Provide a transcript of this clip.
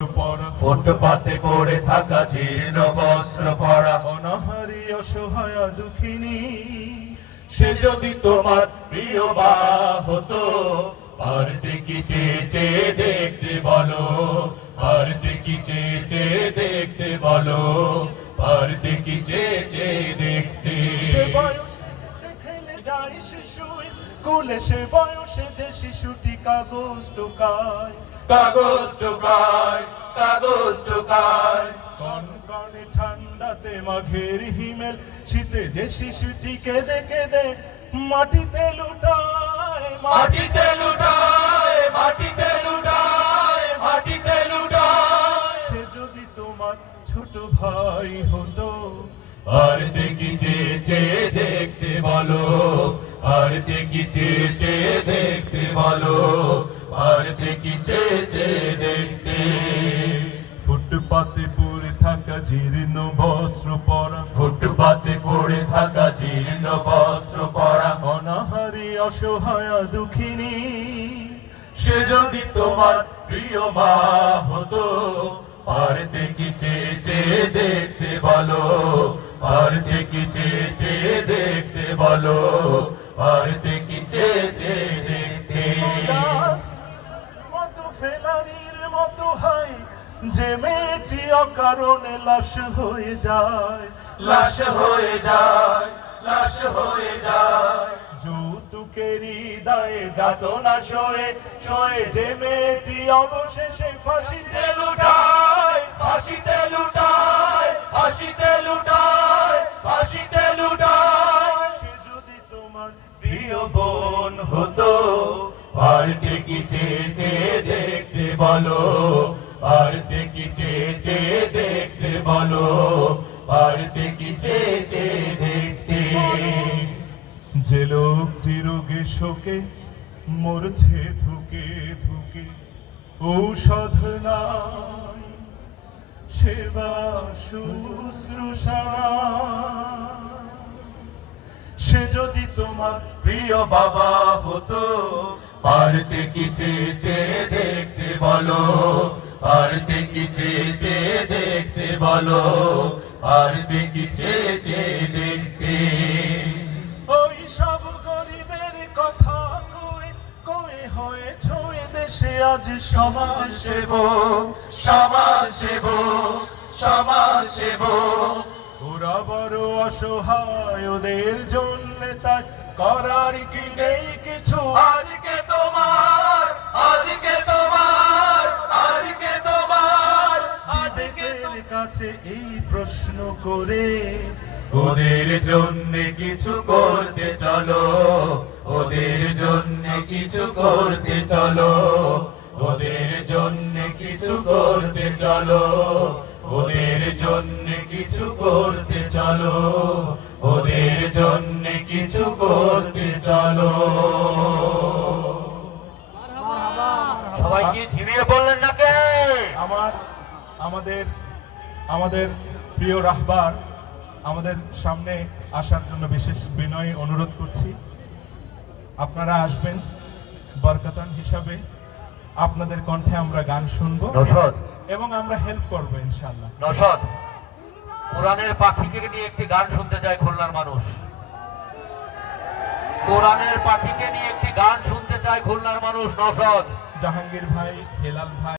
ফুটপাতে পড়ে থাকা জীর্ণ বস্ত্র পরা অনাহারী অসহায় দুঃখিনী, সে যদি তোমার প্রিয় মা হতো, পারতে কি চেয়ে চেয়ে দেখতে বলো, পারতে কি চেয়ে চেয়ে দেখতে বলো, পারতে কি চেয়ে চেয়ে দেখতে। যে বয়সে সে খেলে যায় শিশু স্কুলে, সে বয়সে যে শিশুটি কাগজ টোকায়, কাগজ টোকায়, কাগজ টোকায়, কনকনে ঠান্ডাতে মাঘের হিমেল শীতে যে শিশুটি কেঁদে কেঁদে মাটিতে লুটায়, মাটিতে লুটায়, মাটিতে লুটায়, মাটিতে লুটায়। সে যদি তোমার ছোট ভাই হতো, পারতে কি চেয়ে চেয়ে দেখতে বলো, পারতে কি চেয়ে চেয়ে দেখতে বলো, পারতে কি চেয়ে চেয়ে দেখতে। ফুটপাতে পড়ে থাকা জীর্ণ বস্ত্র পরা, ফুটপাতে পড়ে থাকা জীর্ণ বস্ত্র পরা অনাহারী অসহায় দুঃখিনী, সে যদি তোমার প্রিয় মা হতো, পারতে কি চেয়ে চেয়ে দেখতে বলো, পারতে কি চেয়ে চেয়ে দেখতে বলো, পারতে কি চেয়ে চেয়ে দেখতে। মতো ফেলানির মতো হয় যে মেয়েটি অকারণে লাশ হয়ে যায়, লাশ হয়ে যায়, লাশ হয়ে যায়। যৌতুকেরই দায়ে যাতনা সয়ে সয়ে যে মেয়েটি অবশেষে ফাঁসিতে লুটায়, ফাঁসিতে লুটায়, ফাঁসিতে লুটায়, ফাঁসিতে লুটায়। সে যদি তোমার প্রিয় বোন হতো, পারতে কি চেয়ে চেয়ে দেখতে বলো, পারতে কি চেয়ে চেয়ে দেখতে বলো, পারতে কি চেয়ে চেয়ে দেখতে। যে লোকটি রোগে শোকে মরছে ধুকে ধুকে, ঔষধ নাই সেবা শুশ্রূষা নাই। সে যদি তোমার প্রিয় বাবা হতো, পারতে কি চেয়ে চেয়ে দেখতে বলো, পারতে কি চেয়ে চেয়ে দেখতে বলো, পারতে কি চেয়ে চেয়ে দেখতে। ওই সব গরিবের কথা কয়ে কয়ে হয়ে ছয়ে দেশে আজ সমাজ সেবক, সমাজ সেবক, সমাজ সেবক। ওরা বড় অসহায়, ওদের জন্য তাই করার কি নেই কিছু। আজকে তোমার, আজকে তোমার, আজকে তোমার, আবেগের কাছে এই প্রশ্ন করে ওদের জন্য কিছু করতে চলো, ওদের জন্য কিছু করতে চলো, ওদের জন্য কিছু করতে চলো, ওদের জন্য কিছু করতে চলো, ওদের জন্য কিছু করতে চলো। সবাই কি ঝিমিয়ে বললেন না কে? আমাদের আমাদের প্রিয় রাহবার আমাদের সামনে আসার জন্য বিশেষ বিনয় অনুরোধ করছি। আপনারা আসবেন বরকতান হিসাবে, আপনাদের কণ্ঠে আমরা গান শুনবো নশদ, এবং আমরা হেল্প করবো ইনশাআল্লাহ। নশদ, কোরআনের পাখিকে নিয়ে একটি গান শুনতে চায় খুলনার মানুষ। কোরআনের পাখিকে নিয়ে একটি গান শুনতে চায় খুলনার মানুষ। নশদ, জাহাঙ্গীর ভাই, হেলাল ভাই।